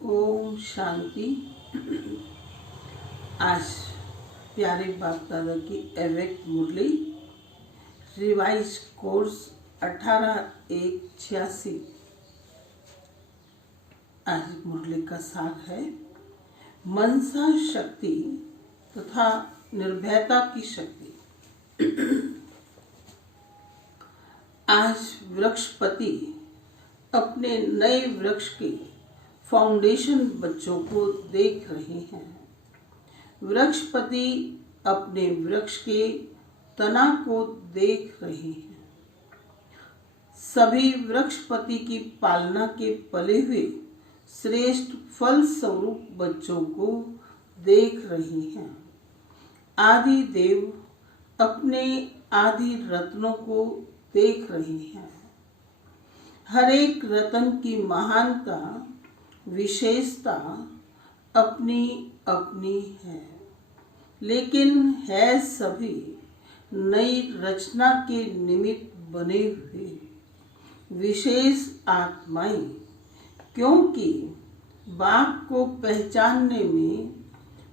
ओम शांति। आज प्यारे बाप दादा की एवेक मुरली रिवाइज कोर्स 18/1/86। आज मुरली का सार है मनसा शक्ति तथा निर्भयता की शक्ति। आज वृक्षपति अपने नए वृक्ष के फाउंडेशन बच्चों को देख रहे हैं। वृक्षपति अपने वृक्ष के तना को देख रहे हैं। सभी वृक्षपति की पालना के पले हुए श्रेष्ठ फल स्वरूप बच्चों को देख रहे हैं। आदि देव अपने आदि रत्नों को देख रहे हैं। हर एक रत्न की महानता विशेषता अपनी अपनी है, लेकिन है सभी नई रचना के निमित्त बने हुए विशेष आत्माएं, क्योंकि बाप को पहचानने में,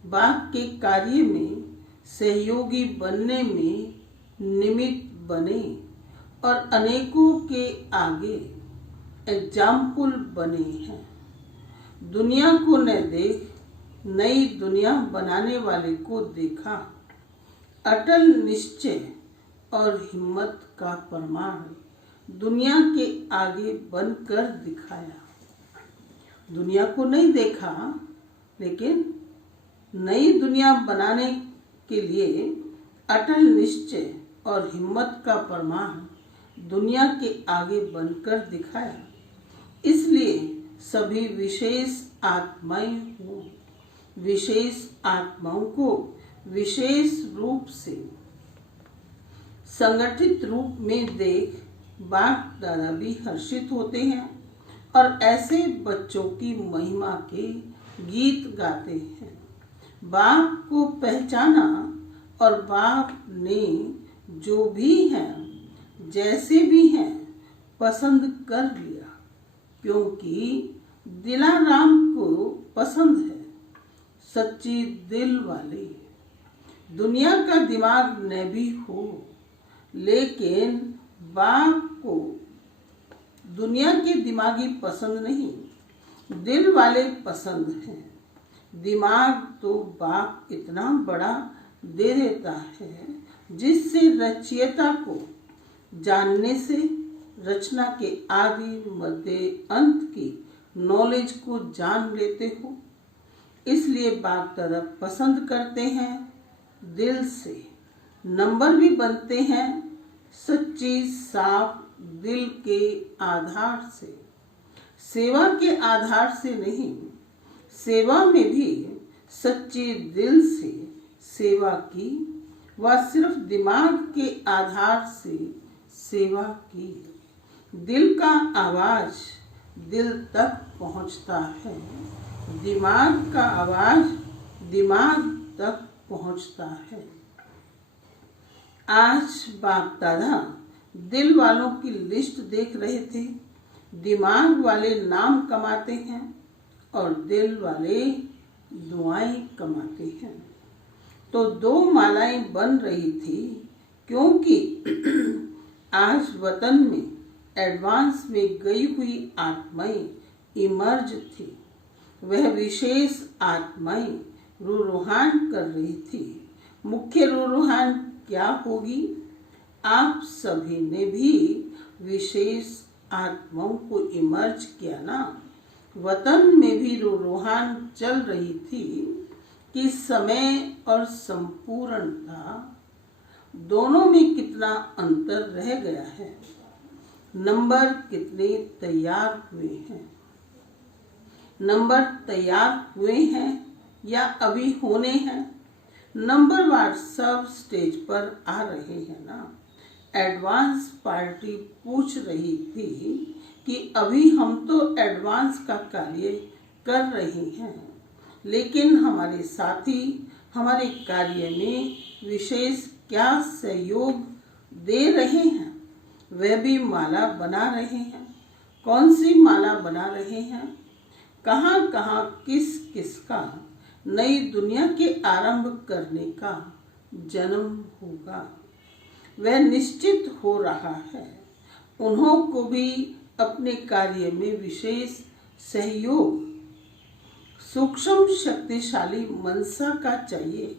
बाप के कार्य में सहयोगी बनने में निमित्त बने और अनेकों के आगे एग्जाम्पल बने हैं। दुनिया को न देख नई दुनिया बनाने वाले को देखा। अटल निश्चय और हिम्मत का प्रमाण दुनिया के आगे बनकर दिखाया। दुनिया को नहीं देखा, लेकिन नई दुनिया बनाने के लिए अटल निश्चय और हिम्मत का प्रमाण दुनिया के आगे बनकर दिखाया। इसलिए सभी विशेष आत्माएं हों, विशेष आत्माओं को विशेष रूप से संगठित रूप में देख बाप दादा भी हर्षित होते हैं और ऐसे बच्चों की महिमा के गीत गाते हैं। बाप को पहचाना और बाप ने जो भी हैं, जैसे भी हैं, पसंद कर लिया, क्योंकि दिलाराम को पसंद है सच्ची दिल वाले। दुनिया का दिमाग न भी हो, लेकिन बाप को दुनिया के दिमागी पसंद नहीं, दिल वाले पसंद हैं। दिमाग तो बाप इतना बड़ा दे देता है, जिससे रचयिता को जानने से रचना के आदि मध्य अंत की नॉलेज को जान लेते हो। इसलिए बाप दादा पसंद करते हैं दिल से। नंबर भी बनते हैं सच्ची साफ दिल के आधार से, सेवा के आधार से नहीं। सेवा में भी सच्चे दिल से सेवा की व सिर्फ दिमाग के आधार से सेवा की। दिल का आवाज दिल तक पहुंचता है, दिमाग का आवाज दिमाग तक पहुंचता है। आज बाप दादा दिल वालों की लिस्ट देख रहे थे। दिमाग वाले नाम कमाते हैं और दिल वाले दुआएं कमाते हैं। तो दो मालाएं बन रही थी, क्योंकि आज वतन में एडवांस में गई हुई आत्माएं इमर्ज थी। वह विशेष आत्माएं रूहान कर रही थी। मुख्य रूहान क्या होगी? आप सभी ने भी विशेष आत्माओं को इमर्ज किया ना। वतन में भी रूहान चल रही थी कि समय और संपूर्णता दोनों में कितना अंतर रह गया है। नंबर कितने तैयार हुए हैं? नंबर तैयार हुए हैं या अभी होने हैं? नंबर वार सब स्टेज पर आ रहे हैं ना। एडवांस पार्टी पूछ रही थी कि अभी हम तो एडवांस का कार्य कर रहे हैं, लेकिन हमारे साथी हमारे कार्य में विशेष क्या सहयोग दे रहे हैं? वह भी माला बना रहे हैं। कौन सी माला बना रहे हैं? कहाँ कहाँ किस किस का नई दुनिया के आरंभ करने का जन्म होगा, वह निश्चित हो रहा है। उन्हों को भी अपने कार्य में विशेष सहयोग सूक्ष्म शक्तिशाली मनसा का चाहिए।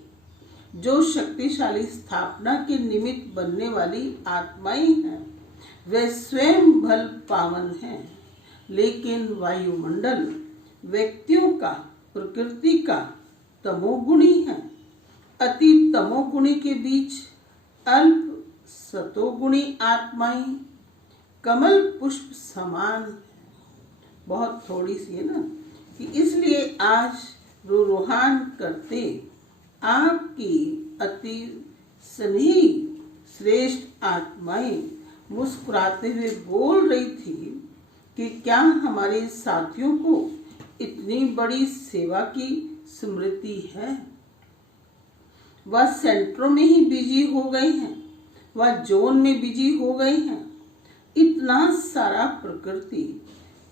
जो शक्तिशाली स्थापना के निमित्त बनने वाली आत्माएं हैं, वे स्वयं भल पावन हैं, लेकिन वायुमंडल व्यक्तियों का, प्रकृति का तमोगुणी है। अति तमोगुणी के बीच अल्प सतोगुणी आत्माएं कमल पुष्प समान है। बहुत थोड़ी सी है ना, कि इसलिए आज रूहान करते आपकी अति स्नेही श्रेष्ठ आत्माएं मुस्कुराते हुए बोल रही थी कि क्या हमारे साथियों को इतनी बड़ी सेवा की स्मृति है। वह सेंटरों में ही बिजी हो गए हैं, वह जोन में बिजी हो गए हैं। इतना सारा प्रकृति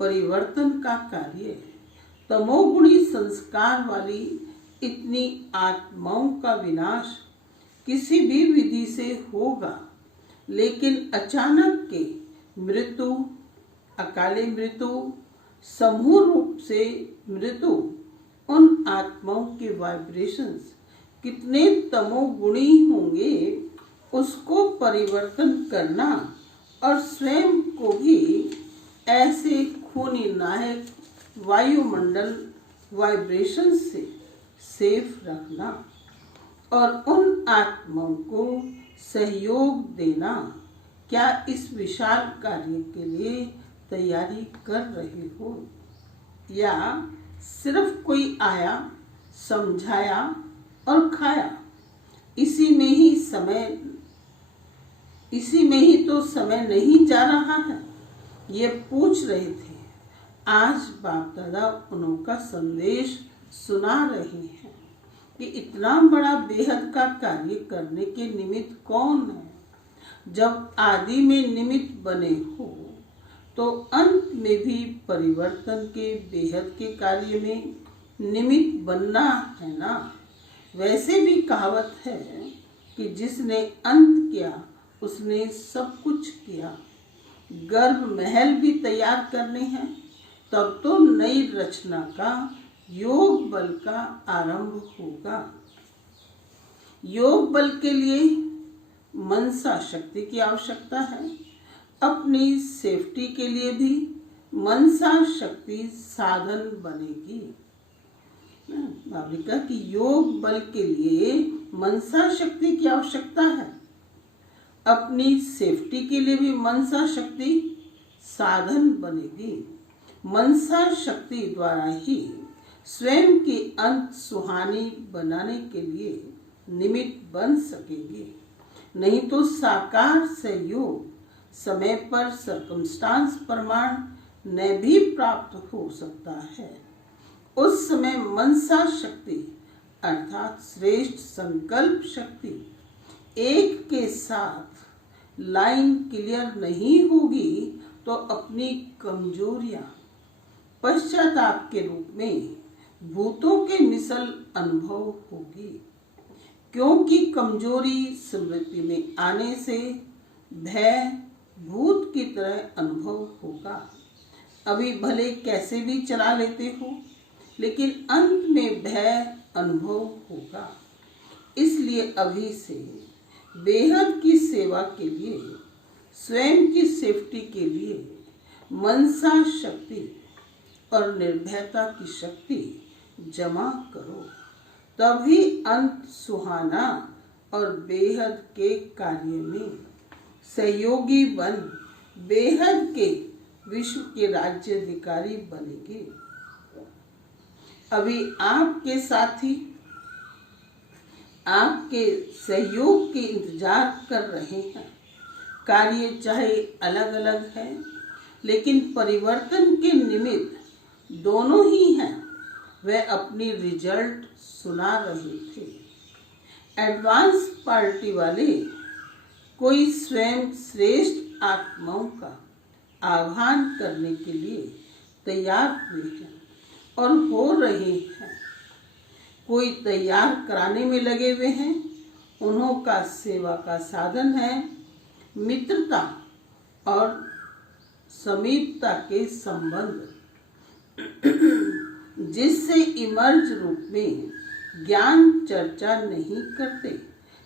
परिवर्तन का कार्य, तमोगुणी संस्कार वाली इतनी आत्माओं का विनाश किसी भी विधि से होगा, लेकिन अचानक के मृत्यु, अकाले मृत्यु, समूह रूप से मृत्यु, उन आत्माओं के वाइब्रेशंस कितने तमोगुणी होंगे, उसको परिवर्तन करना और स्वयं को भी ऐसे खूनी नायक वायुमंडल वाइब्रेशन से सेफ रखना और उन आत्माओं को सहयोग देना। क्या इस विशाल कार्य के लिए तैयारी कर रहे हो, या सिर्फ कोई आया, समझाया और खाया? इसी में ही तो समय नहीं जा रहा है। ये पूछ रहे थे। आज बाप दादा उनका संदेश सुना रहे हैं कि इतना बड़ा बेहद का कार्य करने के निमित्त कौन है। जब आदि में निमित्त बने हो तो अंत में भी परिवर्तन के बेहद के कार्य में निमित्त बनना है ना। वैसे भी कहावत है कि जिसने अंत किया उसने सब कुछ किया। गर्भ महल भी तैयार करने हैं, तब तो नई रचना का योग बल का आरंभ होगा। योग बल के लिए मनसा शक्ति की आवश्यकता है। अपनी सेफ्टी के लिए भी मनसा शक्ति साधन बनेगी। बाबा कि योग बल के लिए मनसा शक्ति की आवश्यकता है। अपनी सेफ्टी के लिए भी मनसा शक्ति साधन बनेगी। मनसा शक्ति द्वारा ही स्वयं की अंत सुहानी बनाने के लिए निमित्त बन सकेंगे। नहीं तो साकार सहयोग समय पर सर्कमस्टांस प्रमाण न भी प्राप्त हो सकता है। उस समय मनसा शक्ति अर्थात श्रेष्ठ संकल्प शक्ति एक के साथ लाइन क्लियर नहीं होगी तो अपनी कमजोरियां पश्चाताप के रूप में भूतों के मिसल अनुभव होगी। क्योंकि कमजोरी स्मृति में आने से भय भूत की तरह अनुभव होगा। अभी भले कैसे भी चला लेते हो, लेकिन अंत में भय अनुभव होगा। इसलिए अभी से बेहद की सेवा के लिए, स्वयं की सेफ्टी के लिए मनसा शक्ति और निर्भयता की शक्ति जमा करो। तभी अंत सुहाना और बेहद के कार्य में सहयोगी बन बेहद के विश्व के राज्याधिकारी बनेंगे। अभी आपके साथी आपके सहयोग के इंतजार कर रहे हैं। कार्य चाहे अलग अलग है, लेकिन परिवर्तन के निमित्त दोनों ही हैं। वह अपनी रिजल्ट सुना रहे थे। एडवांस पार्टी वाले कोई स्वयं श्रेष्ठ आत्माओं का आह्वान करने के लिए तैयार हुए हैं। और हो रहे हैं। कोई तैयार कराने में लगे हुए हैं, उन्हों का सेवा का साधन है मित्रता और समीपता के संबंध, जिससे इमर्ज रूप में ज्ञान चर्चा नहीं करते,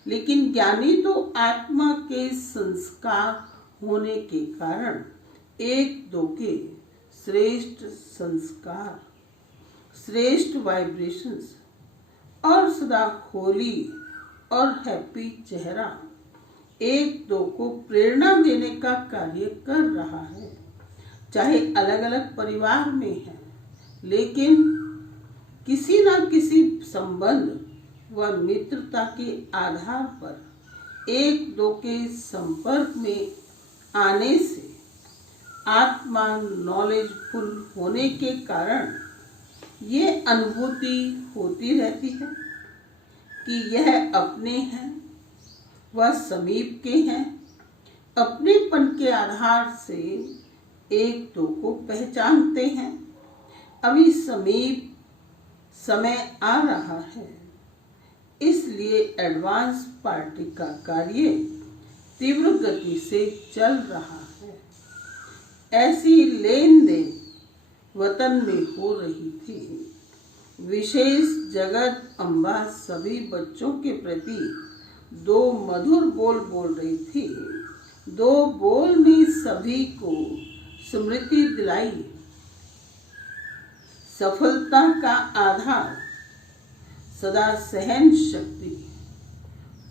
लेकिन ज्ञानी तो आत्मा के संस्कार होने के कारण एक दो के श्रेष्ठ संस्कार, श्रेष्ठ वाइब्रेशंस और सदा होली और हैप्पी चेहरा एक दो को प्रेरणा देने का कार्य कर रहा है। चाहे अलग अलग परिवार में है, लेकिन किसी न किसी संबंध व मित्रता के आधार पर एक दो के संपर्क में आने से आत्मा नॉलेजफुल होने के कारण ये अनुभूति होती रहती है कि यह अपने हैं व समीप के हैं। अपनेपन के आधार से एक दो को पहचानते हैं। अभी समीप समय आ रहा है, इसलिए एडवांस पार्टी का कार्य तीव्र गति से चल रहा है। ऐसी लेन देन वतन में हो रही थी। विशेष जगत अम्बा सभी बच्चों के प्रति दो मधुर बोल बोल रही थी। दो बोल में सभी को स्मृति दिलाई। सफलता का आधार सदा सहन शक्ति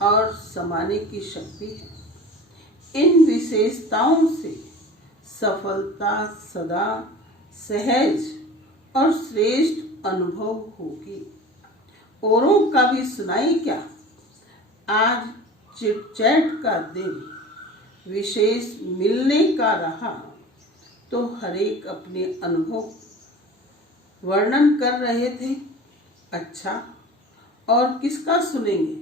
और समाने की शक्ति है। इन विशेषताओं से सफलता सदा सहज और श्रेष्ठ अनुभव होगी। औरों का भी सुनाई क्या, आज चिट-चैट का दिन विशेष मिलने का रहा, तो हरेक अपने अनुभव वर्णन कर रहे थे। अच्छा, और किसका सुनेंगे?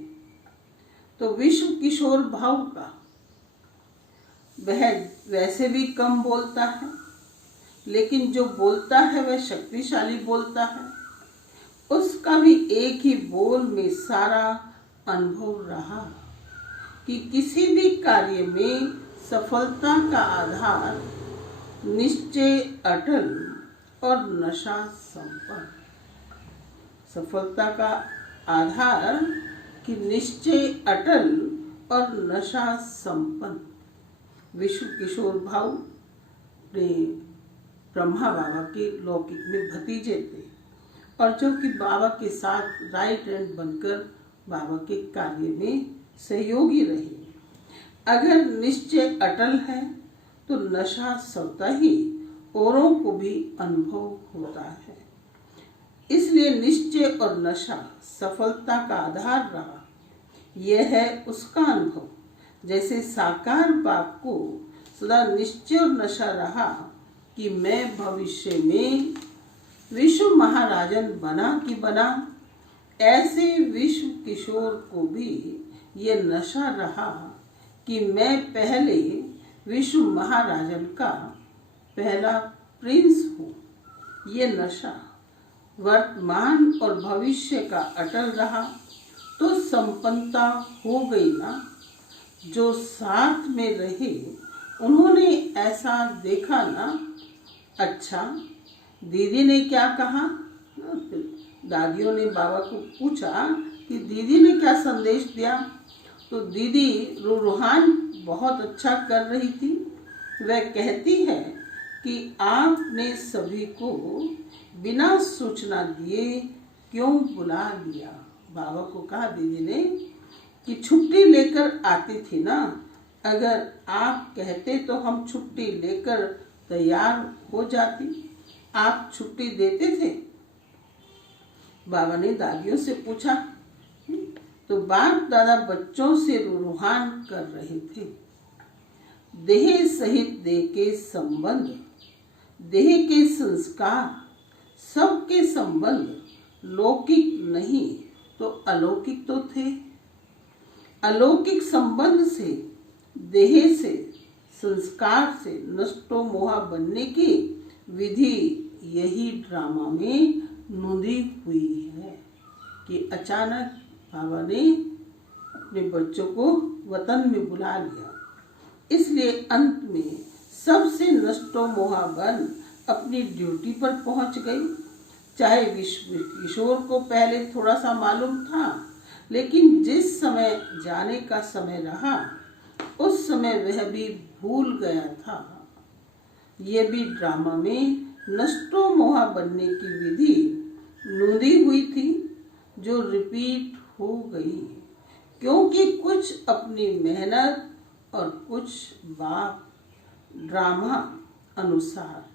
तो विश्व किशोर भाव का। वह वैसे भी कम बोलता है, लेकिन जो बोलता है वह शक्तिशाली बोलता है। उसका भी एक ही बोल में सारा अनुभव रहा कि किसी भी कार्य में सफलता का आधार निश्चय अटल और नशा संपन्न। सफलता का आधार कि निश्चय अटल और नशा संपन्न। विश्व किशोर भाव ने ब्रह्मा बाबा के लौकिक में भतीजे थे और जो कि बाबा के साथ राइट हैंड बनकर बाबा के कार्य में सहयोगी रहे। अगर निश्चय अटल है तो नशा स्वतः ही औरों को भी अनुभव होता है। इसलिए निश्चय और नशा सफलता का आधार रहा। यह है उसका अनुभव। जैसे साकार बाप को सदा निश्चय और नशा रहा कि मैं भविष्य में विश्व महाराजन बना कि बना, ऐसे विश्व किशोर को भी ये नशा रहा कि मैं पहले विश्व महाराजन का पहला प्रिंस हूँ। ये नशा वर्तमान और भविष्य का अटल रहा तो संपन्नता हो गई ना। जो साथ में रहे उन्होंने ऐसा देखा ना। अच्छा, दीदी ने क्या कहा? दादियों ने बाबा को पूछा कि दीदी ने क्या संदेश दिया। तो दीदी रूहान बहुत अच्छा कर रही थी। वह कहती है कि आपने सभी को बिना सूचना दिए क्यों बुला लिया। बाबा को कहा दीदी ने कि छुट्टी लेकर आती थी ना, अगर आप कहते तो हम छुट्टी लेकर तैयार हो जाती। आप छुट्टी देते थे? बाबा ने दादियों से पूछा। तो बाप दादा बच्चों से रूहान कर रहे थे। देह सहित देह के संबंध, देह के संस्कार, सबके संबंध लौकिक नहीं तो अलौकिक तो थे। अलौकिक संबंध से, देह से, संस्कार से नष्टो मोहा बनने की विधि यही ड्रामा में नोंदी हुई है कि अचानक बाबा ने अपने बच्चों को वतन में बुला लिया। इसलिए अंत में सबसे नष्टो मोहा बन अपनी ड्यूटी पर पहुंच गई। चाहे किशोर को पहले थोड़ा सा मालूम था, लेकिन जिस समय जाने का समय रहा उस समय वह भी भूल गया था। ये भी ड्रामा में नष्टो मोहा बनने की विधि नोंदी हुई थी, जो रिपीट हो गई, क्योंकि कुछ अपनी मेहनत और कुछ बाप ड्रामा अनुसार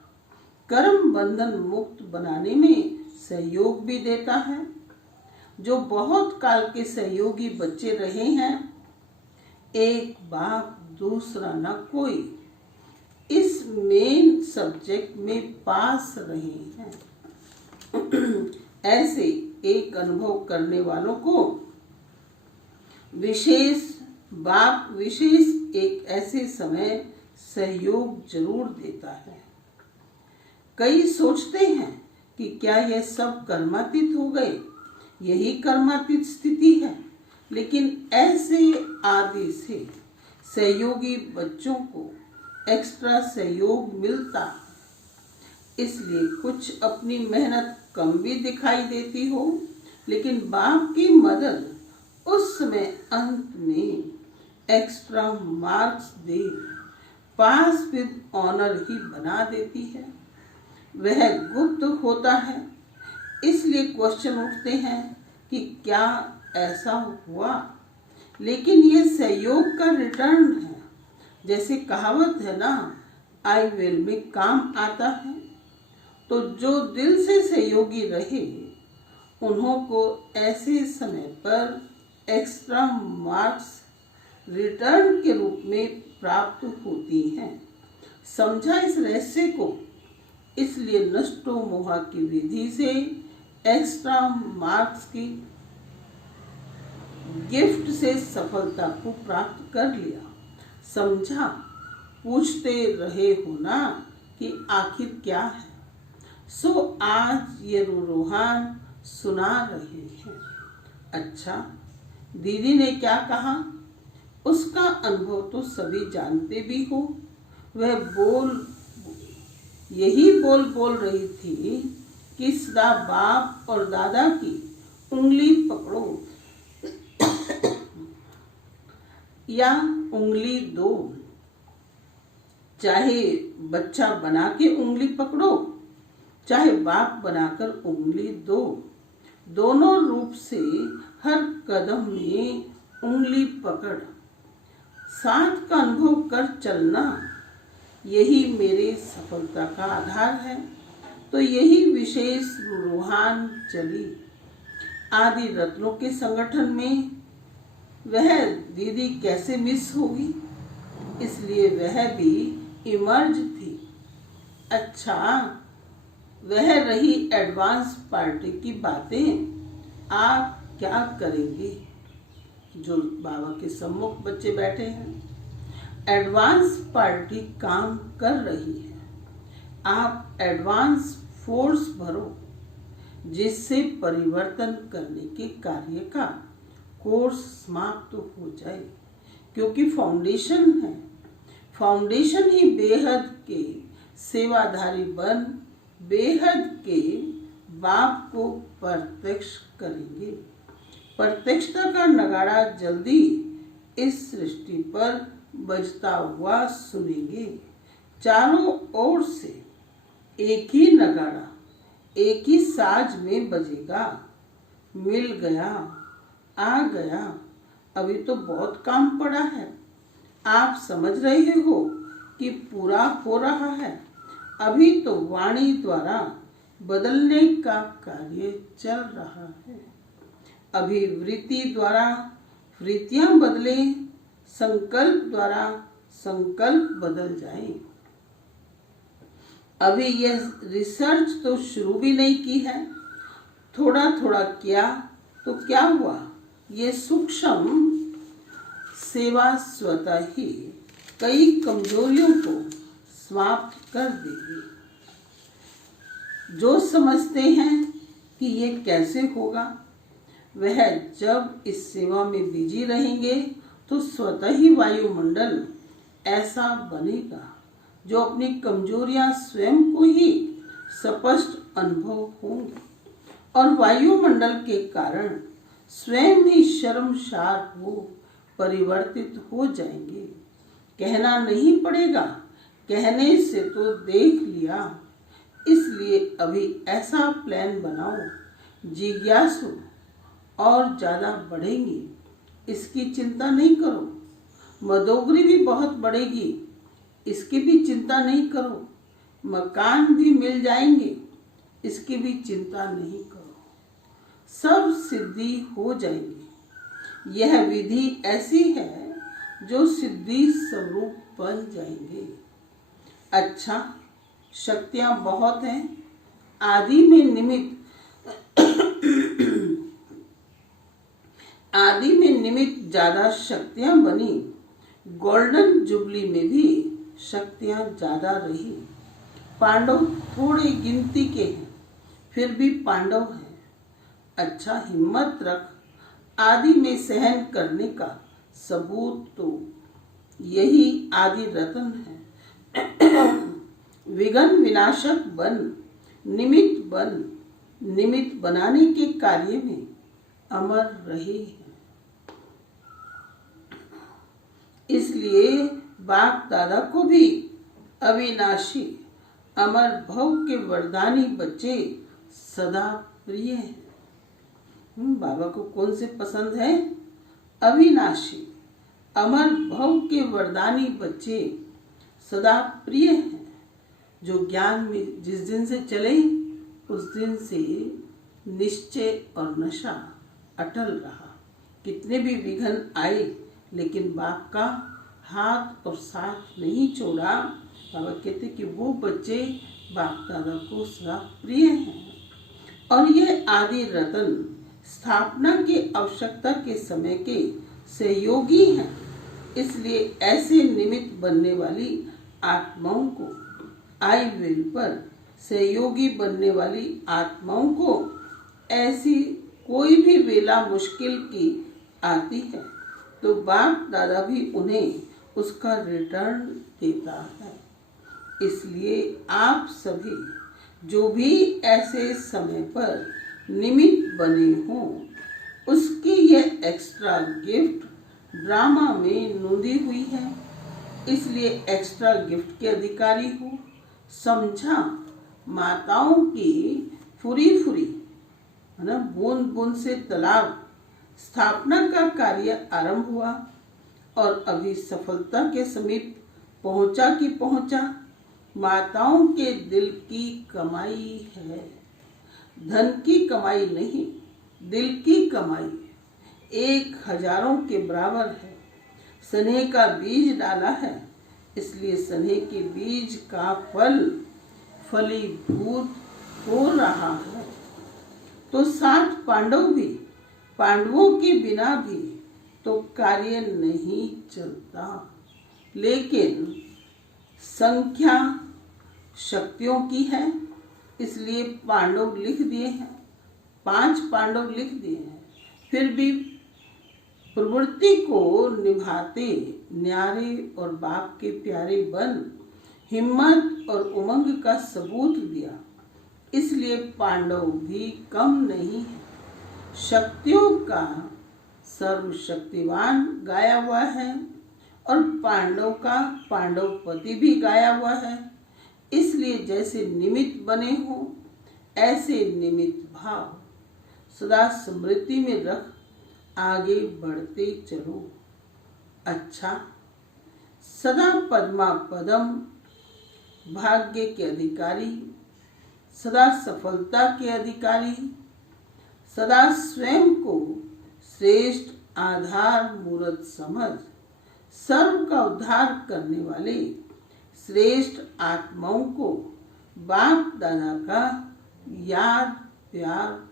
कर्म बंधन मुक्त बनाने में सहयोग भी देता है। जो बहुत काल के सहयोगी बच्चे रहे हैं, एक बाप दूसरा न कोई, इस मेन सब्जेक्ट में पास रहे हैं। ऐसे एक अनुभव करने वालों को विशेष एक ऐसे समय सहयोग जरूर देता है। कई सोचते हैं कि क्या यह सब कर्मातीत हो गए, यही कर्मातीत स्थिति है, लेकिन ऐसे आदि से सहयोगी बच्चों को एक्स्ट्रा सहयोग मिलता है। इसलिए कुछ अपनी मेहनत कम भी दिखाई देती हो, लेकिन बाप की मदद उस समय अंत में एक्स्ट्रा मार्क्स दे पास विद ऑनर ही बना देती है। वह गुप्त होता है, इसलिए क्वेश्चन उठते हैं कि क्या ऐसा हुआ, लेकिन ये सहयोग का रिटर्न है। जैसे कहावत है ना, आई विल में काम आता है। तो जो दिल से सहयोगी रहे उन्हों को ऐसे समय पर एक्स्ट्रा मार्क्स रिटर्न के रूप में प्राप्त होती हैं। समझा इस रहस्य को? इसलिए नष्टो मोहा की विधि से एक्स्ट्रा मार्क्स की गिफ्ट से सफलता को प्राप्त कर लिया। समझा? पूछते रहे हो ना कि आखिर क्या है। सो आज ये रूहान सुना रहे हैं। अच्छा, दीदी ने क्या कहा? उसका अनुभव तो सभी जानते भी हो। वह यही बोल रही थी कि सदा बाप और दादा की उंगली पकड़ो या उंगली दो, चाहे बच्चा बना के उंगली पकड़ो, चाहे बाप बनाकर उंगली दो। दोनों रूप से हर कदम में उंगली पकड़ साथ का अनुभव कर चलना, यही मेरे सफलता का आधार है। तो यही विशेष रूहान चली आदि रत्नों के संगठन में। वह दीदी कैसे मिस होगी, इसलिए वह भी इमर्ज थी। अच्छा, वह रही एडवांस पार्टी की बातें। आप क्या करेंगे? जो बाबा के सम्मुख बच्चे बैठे हैं, एडवांस पार्टी काम कर रही है। आप एडवांस फोर्स भरो, जिससे परिवर्तन करने के कार्य का कोर्स समाप्त हो जाए, क्योंकि फाउंडेशन है। फाउंडेशन ही बेहद के सेवाधारी बन बेहद के बाप को प्रत्यक्ष करेंगे। प्रत्यक्षता का नगाड़ा जल्दी इस सृष्टि पर बजता हुआ सुनेंगे। चारों ओर से एक ही नगाड़ा एक ही साज में बजेगा। मिल गया, आ गया, अभी तो बहुत काम पड़ा है। आप समझ रहे हो कि पूरा हो रहा है। अभी तो वाणी द्वारा बदलने का कार्य चल रहा है। अभी वृत्ति द्वारा वृत्तियां बदले, संकल्प द्वारा संकल्प बदल जाए। अभी यह रिसर्च तो शुरू भी नहीं की है। थोड़ा थोड़ा किया तो क्या हुआ? ये सूक्ष्म सेवा स्वतः ही कई कमजोरियों को समाप्त कर देगी। जो समझते हैं कि ये कैसे होगा। वह जब इस सेवा में बिजी रहेंगे तो स्वतः ही वायुमंडल ऐसा बनेगा जो अपनी कमजोरियां स्वयं को ही स्पष्ट अनुभव होंगी और वायुमंडल के कारण स्वयं ही शर्मसार हो परिवर्तित हो जाएंगे। कहना नहीं पड़ेगा, कहने से तो देख लिया। इसलिए अभी ऐसा प्लान बनाओ, जिज्ञासु और ज्यादा बढ़ेंगी, इसकी चिंता नहीं करो। मदोगरी भी बहुत बढ़ेगी, इसकी भी चिंता नहीं करो। मकान भी मिल जाएंगे, इसकी भी चिंता नहीं करो। सब सिद्धि हो जाएगी। यह विधि ऐसी है जो सिद्धि स्वरूप बन जाएंगे। अच्छा, शक्तियां बहुत हैं। आदि में निमित्त ज्यादा शक्तियां बनी। गोल्डन जुबली में भी शक्तियां ज्यादा रही। पांडव थोड़े गिनती के हैं, फिर भी पांडव हैं। अच्छा, हिम्मत रख। आदि में सहन करने का सबूत तो यही आदि रत्न है। विघ्न विनाशक बन, निमित्त बनाने के कार्य में अमर रहे हैं। इसलिए बाप दादा को भी अविनाशी अमर भव के वरदानी बच्चे सदा प्रिय हैं। बाबा को कौन से पसंद है? अविनाशी अमर भव के वरदानी बच्चे सदा प्रिय हैं। जो ज्ञान में जिस दिन से चले उस दिन से निश्चय और नशा अटल रहा। कितने भी विघ्न आए लेकिन बाप का हाथ और साथ नहीं छोड़ा। बाबा कहते कि वो बच्चे बाप दादा को सदा प्रिय हैं। और यह आदि रतन स्थापना की आवश्यकता के समय के सहयोगी हैं। इसलिए ऐसे निमित्त बनने वाली आत्माओं को, आई विल पर सहयोगी बनने वाली आत्माओं को ऐसी कोई भी वेला मुश्किल की आती है तो बाप दादा भी उन्हें उसका रिटर्न देता है। इसलिए आप सभी जो भी ऐसे समय पर निमित्त बने हों, उसकी यह एक्स्ट्रा गिफ्ट ड्रामा में नोंदी हुई है। इसलिए एक्स्ट्रा गिफ्ट के अधिकारी हो। समझा? माताओं की फुरी है ना, बूंद बूंद से तालाब स्थापना का कार्य आरंभ हुआ और अभी सफलता के समीप पहुंचा कि पहुंचा। माताओं के दिल की कमाई है, धन की कमाई नहीं, दिल की कमाई 1000 के बराबर है। स्नेह का बीज डाला है, इसलिए स्नेह के बीज का फल फलीभूत हो रहा है। तो 7 पांडव भी, पांडवों के बिना भी तो कार्य नहीं चलता। लेकिन संख्या शक्तियों की है, इसलिए पांडव लिख दिए हैं, 5 पांडव लिख दिए हैं। फिर भी प्रवृत्ति को निभाते न्यारे और बाप के प्यारे बन हिम्मत और उमंग का सबूत दिया। इसलिए पांडव भी कम नहीं है। शक्तियों का सर्वशक्तिवान गाया हुआ है और पांडव का पांडवपति भी गाया हुआ है। इसलिए जैसे निमित्त बने हो ऐसे निमित्त भाव सदा स्मृति में रख आगे बढ़ते चलो। अच्छा, सदा पद्मा पदम भाग्य के अधिकारी, सदा सफलता के अधिकारी, सदा स्वयं को श्रेष्ठ आधार मूर्त समझ सर्व का उद्धार करने वाले श्रेष्ठ आत्माओं को बाप दादा का याद प्यार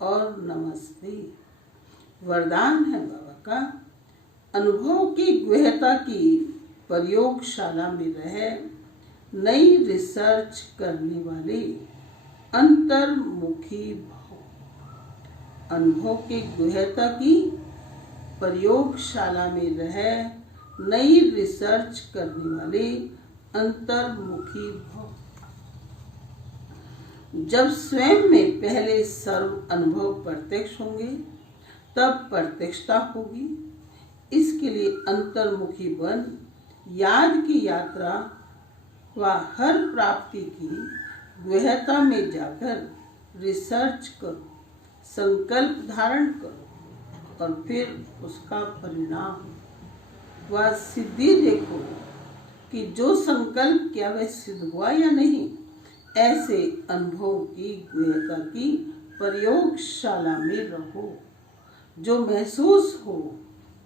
और नमस्ते। वरदान है बाबा का। अनुभव की गहनता की प्रयोगशाला में रह नई रिसर्च करने वाले अंतर्मुखी भाव। अनुभव के गुह्यता की प्रयोगशाला में रह नई रिसर्च करने वाले अंतर्मुखी भव। जब स्वयं में पहले सर्व अनुभव प्रत्यक्ष होंगे तब प्रत्यक्षता होगी। इसके लिए अंतर्मुखी बन याद की यात्रा व हर प्राप्ति की गुह्यता में जाकर रिसर्च करो, संकल्प धारण करो और फिर उसका परिणाम व सिद्धि देखो कि जो संकल्प क्या वह सिद्ध हुआ या नहीं। ऐसे अनुभव की गुह्यता की प्रयोगशाला में रहो, जो महसूस हो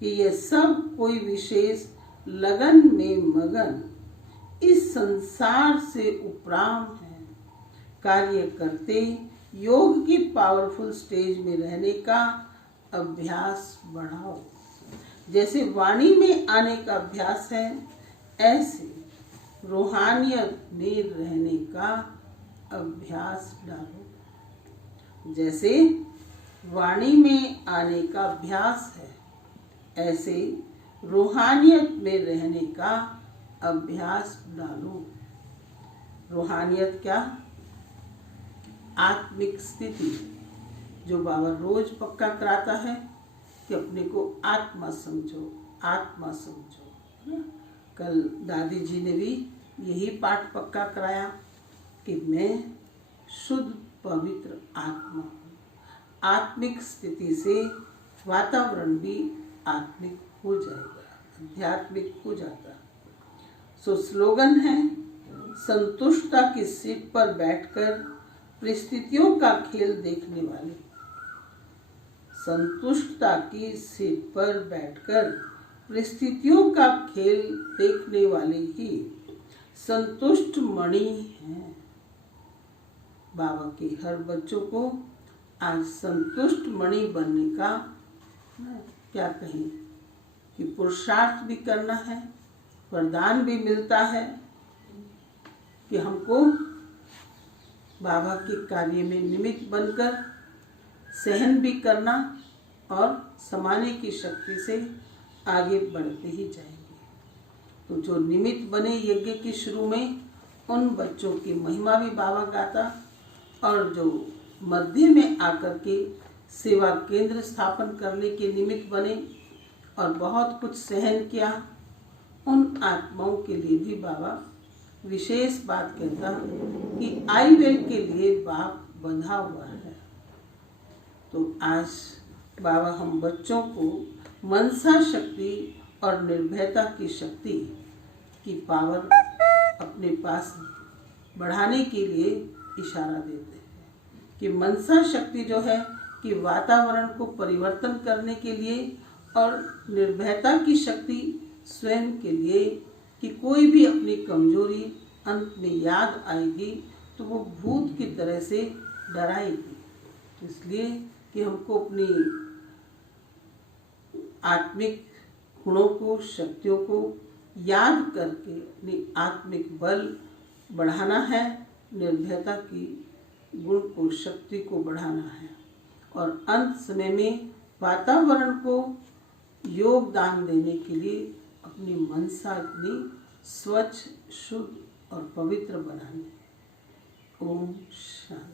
कि यह सब कोई विशेष लगन में मगन इस संसार से उपराम है। कार्य करते योग की पावरफुल स्टेज में रहने का अभ्यास बढ़ाओ। जैसे वाणी में आने का अभ्यास है, ऐसे रूहानियत में रहने का अभ्यास डालो। जैसे वाणी में आने का अभ्यास है, ऐसे रूहानियत में रहने का अभ्यास डालो। रूहानियत क्या? आत्मिक स्थिति, जो बाबा रोज पक्का कराता है कि अपने को आत्मा समझो, आत्मा समझो। कल दादी जी ने भी यही पाठ पक्का कराया कि मैं शुद्ध पवित्र आत्मा हूँ। आत्मिक स्थिति से वातावरण भी आत्मिक हो जाएगा, आध्यात्मिक हो जाता। सो स्लोगन है, संतुष्टता की सीट पर बैठकर परिस्थितियों का खेल देखने वाले। संतुष्टता की सीट पर बैठकर परिस्थितियों का खेल देखने वाले ही संतुष्ट मणि हैं। बाबा के हर बच्चों को आज संतुष्ट मणि बनने का क्या कहें कि पुरुषार्थ भी करना है, वरदान भी मिलता है कि हमको बाबा के कार्य में निमित्त बनकर सहन भी करना और समाने की शक्ति से आगे बढ़ते ही जाएंगे। तो जो निमित्त बने यज्ञ के शुरू में, उन बच्चों की महिमा भी बाबा गाता, और जो मध्य में आकर के सेवा केंद्र स्थापन करने के निमित्त बने और बहुत कुछ सहन किया, उन आत्माओं के लिए भी बाबा विशेष बात कहता कि आई वेल के लिए बाप बंधा हुआ है। तो आज बाबा हम बच्चों को मनसा शक्ति और निर्भयता की शक्ति की पावर अपने पास बढ़ाने के लिए इशारा देते हैं कि मनसा शक्ति जो है कि वातावरण को परिवर्तन करने के लिए, और निर्भयता की शक्ति स्वयं के लिए कि कोई भी अपनी कमजोरी अंत में याद आएगी तो वो भूत की तरह से डराएगी। इसलिए कि हमको अपनी आत्मिक गुणों को, शक्तियों को याद करके अपनी आत्मिक बल बढ़ाना है, निर्भयता की गुण को, शक्ति को बढ़ाना है, और अंत समय में वातावरण को योगदान देने के लिए अपनी मनसा अपनी स्वच्छ, शुद्ध और पवित्र बनानी है। ओम शांति।